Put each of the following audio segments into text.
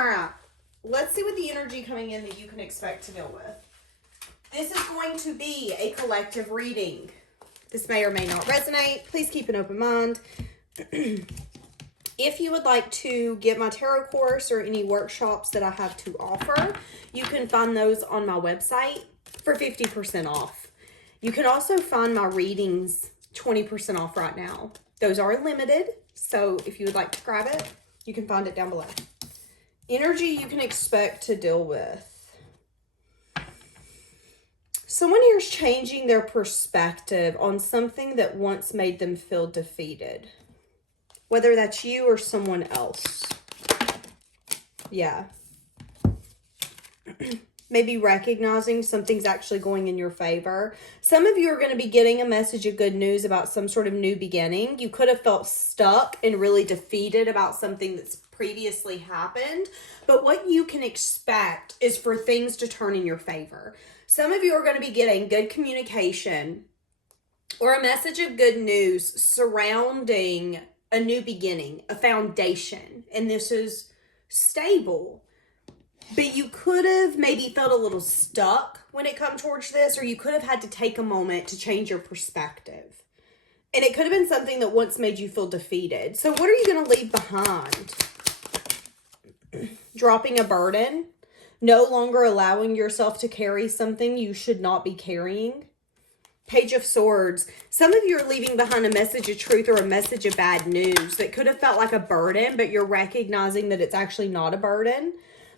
All right. Let's see what the energy coming in that you can expect to deal with. This is going to be a collective reading. This may or may not resonate. Please keep an open mind. If you would like to get my tarot course or any workshops that I have to offer, you can find those on my website for 50% off. You can also find my readings 20% off right now. Those are limited, so if you would like to grab it, you can find it down below. Energy you can expect to deal with. Someone here is changing their perspective on something that once made them feel defeated. Whether that's you or someone else. Yeah. Maybe recognizing something's actually going in your favor. Some of you are going to be getting a message of good news about some sort of new beginning. You could have felt stuck and really defeated about something that's previously happened. But what you can expect is for things to turn in your favor. Some of you are going to be getting good communication or a message of good news surrounding a new beginning, a foundation, and this is stable. But you could have maybe felt a little stuck when it comes towards this, or you could have had to take a moment to change your perspective. And it could have been something that once made you feel defeated. So what are you going to leave behind? Dropping a burden, no longer allowing yourself to carry something you should not be carrying. Page of Swords. Some of you are leaving behind a message of truth or a message of bad news that could have felt like a burden, but you're recognizing that it's actually not a burden,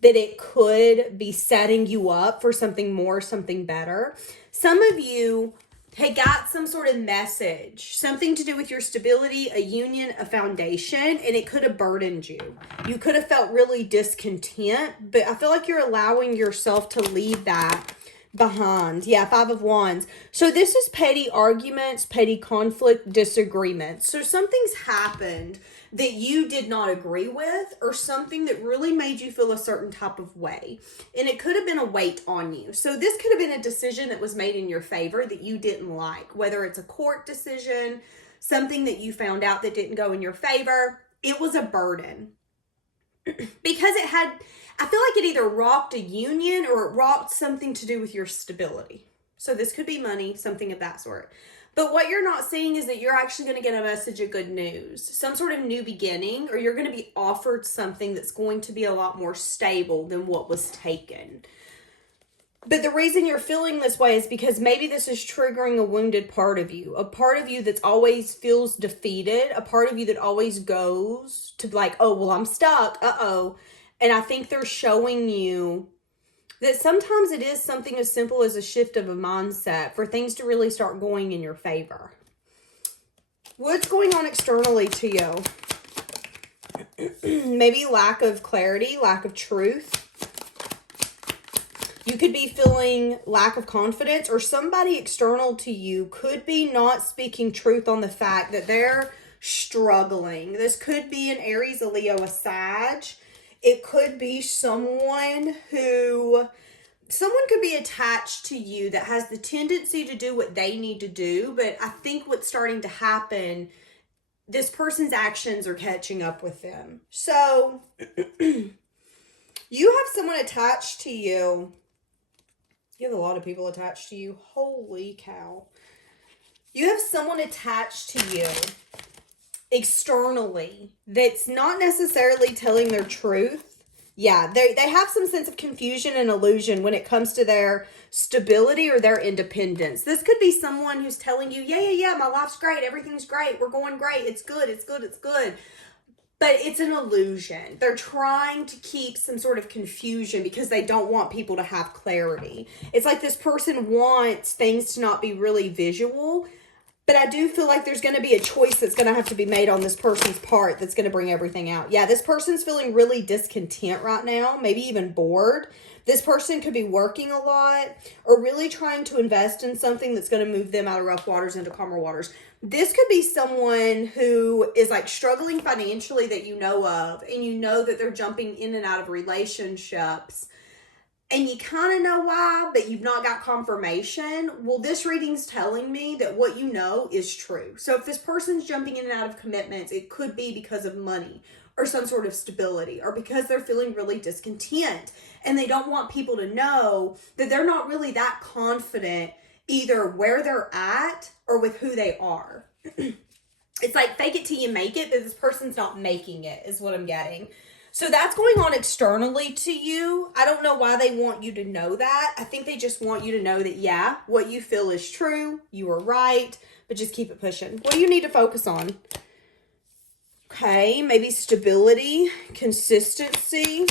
that it could be setting you up for something more, something better. Some of you had got some sort of message, something to do with your stability, a union, a foundation, and it could have burdened you. You could have felt really discontent, but I feel like you're allowing yourself to leave that behind. Yeah, Five of Wands. So this is petty arguments, petty conflict, disagreements. So something's happened that you did not agree with, or something that really made you feel a certain type of way. And it could have been a weight on you. So this could have been a decision that was made in your favor that you didn't like, whether it's a court decision, something that you found out that didn't go in your favor. It was a burden. Because it had, I feel like it either rocked a union or it rocked something to do with your stability. So this could be money, something of that sort. But what you're not seeing is that you're actually going to get a message of good news, some sort of new beginning, or you're going to be offered something that's going to be a lot more stable than what was taken. But the reason you're feeling this way is because maybe this is triggering a wounded part of you, a part of you that's always feels defeated, a part of you that always goes to like, oh, well, I'm stuck. Uh-oh. And I think they're showing you that sometimes it is something as simple as a shift of a mindset for things to really start going in your favor. What's going on externally to you? Maybe lack of clarity, lack of truth. You could be feeling lack of confidence, or somebody external to you could be not speaking truth on the fact that they're struggling. This could be an Aries, a Leo, a Sag. It could be someone could be attached to you that has the tendency to do what they need to do. But I think what's starting to happen, this person's actions are catching up with them. So you have someone attached to you. You have a lot of people attached to you. Holy cow. You have someone attached to you externally that's not necessarily telling their truth. Yeah, they have some sense of confusion and illusion when it comes to their stability or their independence. This could be someone who's telling you, yeah, my life's great. Everything's great. We're going great. It's good. But it's an illusion. They're trying to keep some sort of confusion because they don't want people to have clarity. It's like this person wants things to not be really visual, but I do feel like there's going to be a choice that's going to have to be made on this person's part that's going to bring everything out. Yeah, this person's feeling really discontent right now, maybe even bored. This person could be working a lot or really trying to invest in something that's going to move them out of rough waters into calmer waters. This could be someone who is like struggling financially that you know of, and you know that they're jumping in and out of relationships, and you kind of know why, but you've not got confirmation. Well, this reading's telling me that what you know is true. So if this person's jumping in and out of commitments, it could be because of money or some sort of stability, or because they're feeling really discontent and they don't want people to know that they're not really that confident either where they're at or with who they are. It's like fake it till you make it, but this person's not making it, is what I'm getting. So that's going on externally to you. I don't know why they want you to know that. I think they just want you to know that, yeah, what you feel is true. You are right, but just keep it pushing. What do you need to focus on? Okay, maybe stability, consistency,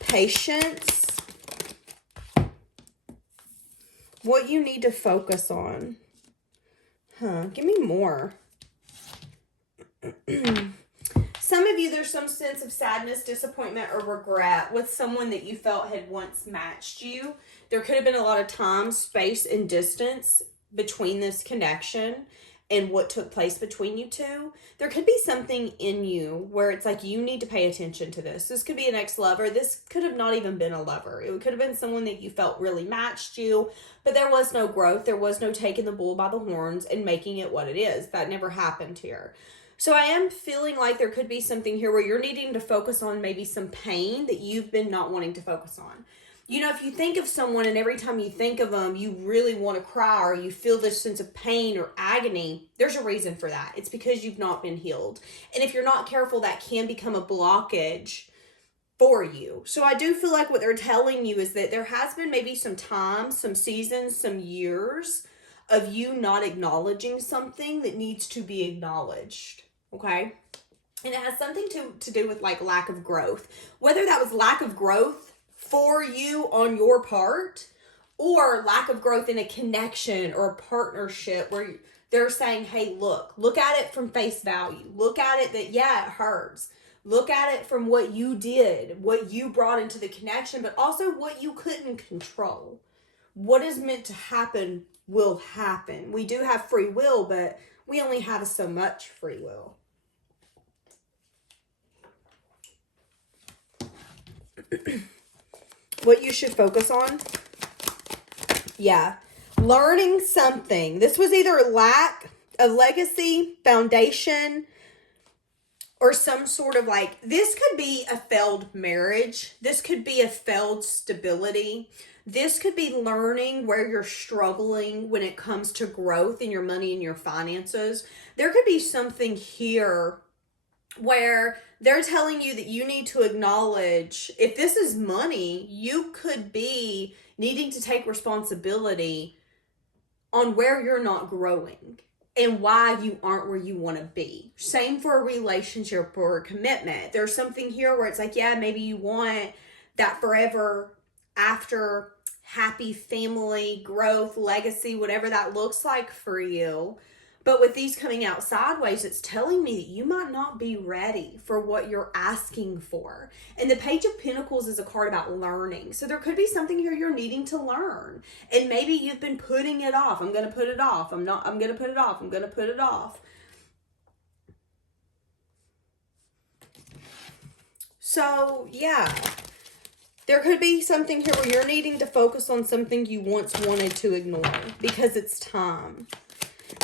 patience. What you need to focus on. Give me more. Some of you, there's some sense of sadness, disappointment, or regret with someone that you felt had once matched you. There could have been a lot of time, space, and distance between this connection and what took place between you two. There could be something in you where it's like, you need to pay attention to this. This could be an ex-lover. This could have not even been a lover. It could have been someone that you felt really matched you, but there was no growth. There was no taking the bull by the horns and making it what it is. That never happened here. So I am feeling like there could be something here where you're needing to focus on maybe some pain that you've been not wanting to focus on. You know, if you think of someone and every time you think of them, you really want to cry or you feel this sense of pain or agony, there's a reason for that. It's because you've not been healed. And if you're not careful, that can become a blockage for you. So I do feel like what they're telling you is that there has been maybe some time, some seasons, some years of you not acknowledging something that needs to be acknowledged. Okay? And it has something to do with like lack of growth. Whether that was lack of growth for you on your part or lack of growth in a connection or a partnership where they're saying, hey, look at it from face value. Look at it that, yeah, it hurts. Look at it from what you did, what you brought into the connection, but also what you couldn't control. What is meant to happen will happen. We do have free will, but we only have so much free will. What you should focus on? Yeah. Learning something. This was either lack of legacy, foundation, or some sort of like, this could be a failed marriage. This could be a failed stability. This could be learning where you're struggling when it comes to growth in your money and your finances. There could be something here where they're telling you that you need to acknowledge, if this is money, you could be needing to take responsibility on where you're not growing and why you aren't where you want to be. Same for a relationship or a commitment. There's something here where it's like, yeah, maybe you want that forever after happy family, growth, legacy, whatever that looks like for you. But with these coming out sideways, it's telling me that you might not be ready for what you're asking for. And the Page of Pentacles is a card about learning. So there could be something here you're needing to learn. And maybe you've been putting it off. I'm going to put it off. I'm going to put it off. I'm going to put it off. So, yeah. There could be something here where you're needing to focus on something you once wanted to ignore because it's time.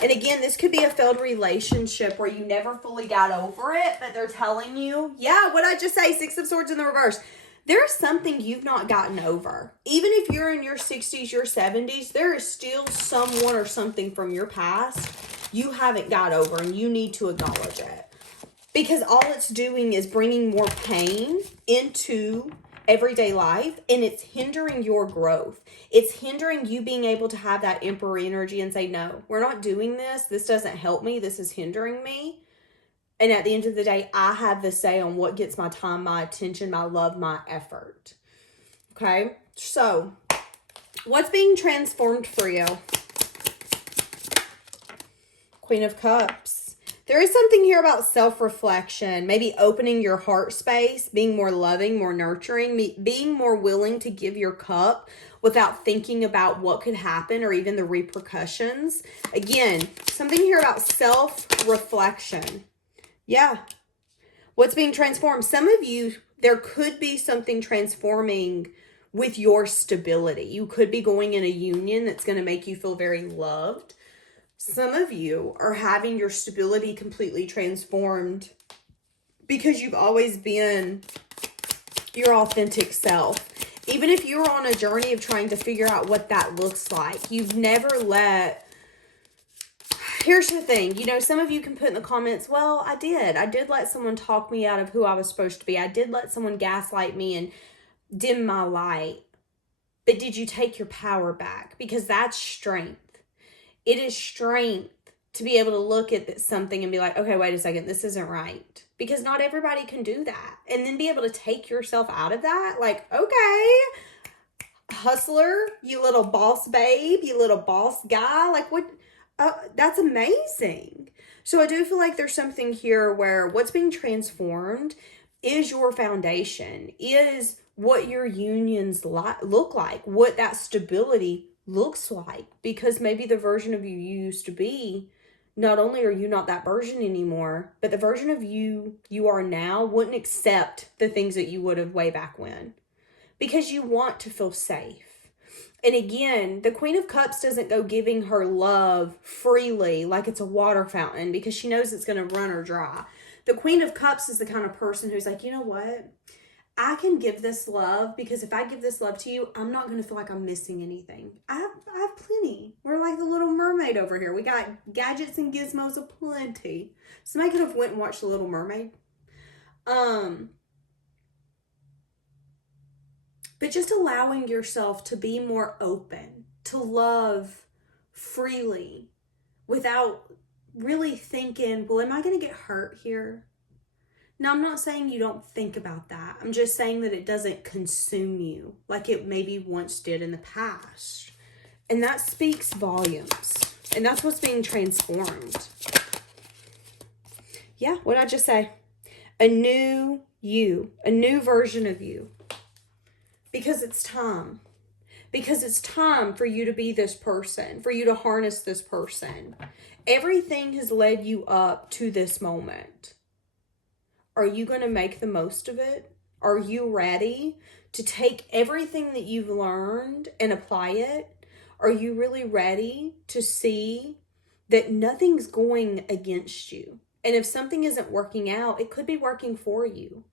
And again, this could be a failed relationship where you never fully got over it, but they're telling you, yeah, what I just say, Six of Swords in the reverse. There's something you've not gotten over. Even if you're in your 60s, your 70s, there is still someone or something from your past you haven't got over, and you need to acknowledge it. Because all it's doing is bringing more pain into everyday life, and it's hindering your growth. It's hindering you being able to have that emperor energy and say, no, we're not doing this. This doesn't help me. This is hindering me. And at the end of the day, I have the say on what gets my time, my attention, my love, my effort. Okay? So, what's being transformed for you? Queen of Cups. There is something here about self-reflection, maybe opening your heart space, being more loving, more nurturing, being more willing to give your cup without thinking about what could happen or even the repercussions. Again, something here about self-reflection. Yeah. What's being transformed? Some of you, there could be something transforming with your stability. You could be going in a union that's going to make you feel very loved. Some of you are having your stability completely transformed because you've always been your authentic self. Even if you're on a journey of trying to figure out what that looks like, you've never let... Here's the thing, you know, some of you can put in the comments, well, I did let someone talk me out of who I was supposed to be. I did let someone gaslight me and dim my light. But did you take your power back? Because that's strength. It is strength to be able to look at something and be like, okay, wait a second, this isn't right. Because not everybody can do that. And then be able to take yourself out of that. Like, okay, hustler, you little boss babe, you little boss guy. Like, what? That's amazing. So I do feel like there's something here where what's being transformed is your foundation, is what your unions look like, what that stability looks like. Because maybe the version of you used to be, not only are you not that version anymore, but the version of you are now wouldn't accept the things that you would have way back when. Because you want to feel safe. And again, the Queen of Cups doesn't go giving her love freely like it's a water fountain because she knows it's going to run her dry. The Queen of Cups is the kind of person who's like, you know what? I can give this love because if I give this love to you, I'm not going to feel like I'm missing anything. I have plenty. We're like the Little Mermaid over here. We got gadgets and gizmos aplenty. Somebody could have went and watched The Little Mermaid. But just allowing yourself to be more open, to love freely without really thinking, well, am I going to get hurt here? Now, I'm not saying you don't think about that. I'm just saying that it doesn't consume you like it maybe once did in the past. And that speaks volumes. And that's what's being transformed. Yeah, what did I just say? A new you, a new version of you. Because it's time. Because it's time for you to be this person, for you to harness this person. Everything has led you up to this moment. Are you going to make the most of it? Are you ready to take everything that you've learned and apply it? Are you really ready to see that nothing's going against you? And if something isn't working out, it could be working for you.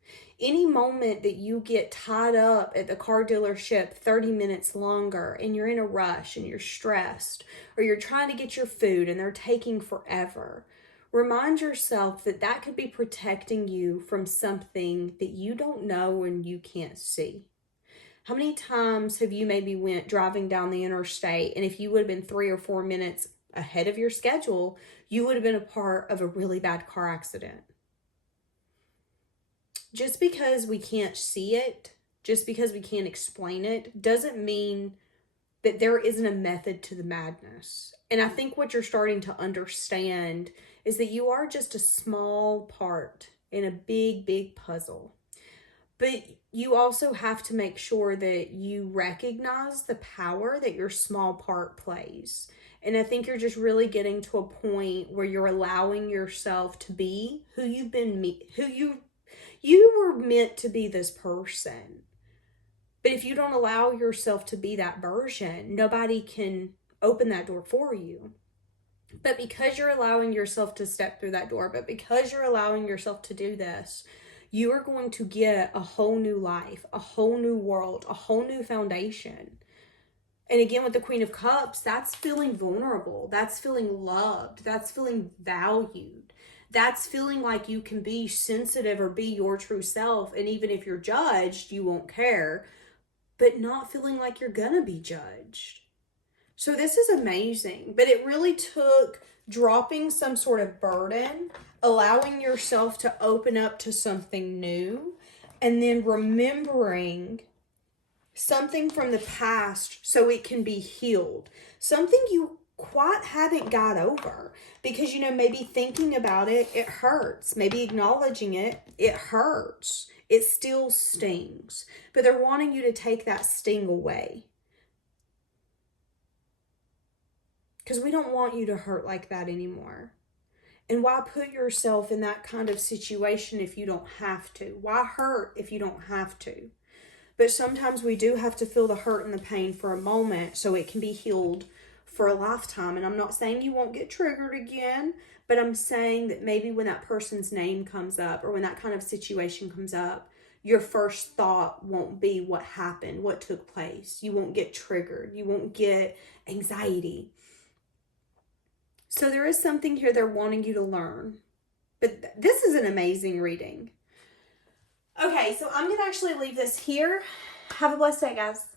Any moment that you get tied up at the car dealership 30 minutes longer and you're in a rush and you're stressed or you're trying to get your food and they're taking forever, remind yourself that that could be protecting you from something that you don't know and you can't see. How many times have you maybe went driving down the interstate and if you would have been 3 or 4 minutes ahead of your schedule, you would have been a part of a really bad car accident? Just because we can't see it, just because we can't explain it, doesn't mean that there isn't a method to the madness. And I think what you're starting to understand is that you are just a small part in a big, big puzzle. But you also have to make sure that you recognize the power that your small part plays. And I think you're just really getting to a point where you're allowing yourself to be who you've been, you were meant to be this person. But if you don't allow yourself to be that version, nobody can open that door for you. But because you're allowing yourself to step through that door, but because you're allowing yourself to do this, you are going to get a whole new life, a whole new world, a whole new foundation. And again, with the Queen of Cups, that's feeling vulnerable. That's feeling loved. That's feeling valued. That's feeling like you can be sensitive or be your true self. And even if you're judged, you won't care. But not feeling like you're gonna be judged. So this is amazing. But it really took dropping some sort of burden, allowing yourself to open up to something new, and then remembering something from the past so it can be healed. Something you quite haven't got over. Because, you know, maybe thinking about it, it hurts. Maybe acknowledging it, it hurts. It still stings. But they're wanting you to take that sting away. Because we don't want you to hurt like that anymore. And why put yourself in that kind of situation if you don't have to? Why hurt if you don't have to? But sometimes we do have to feel the hurt and the pain for a moment so it can be healed for a lifetime. And I'm not saying you won't get triggered again, But I'm saying that maybe when that person's name comes up or when that kind of situation comes up, your first thought won't be what happened, what took place. You won't get triggered. You won't get anxiety. So there is something here they're wanting you to learn. But this is an amazing reading. Okay, so I'm going to actually leave this here. Have a blessed day, guys.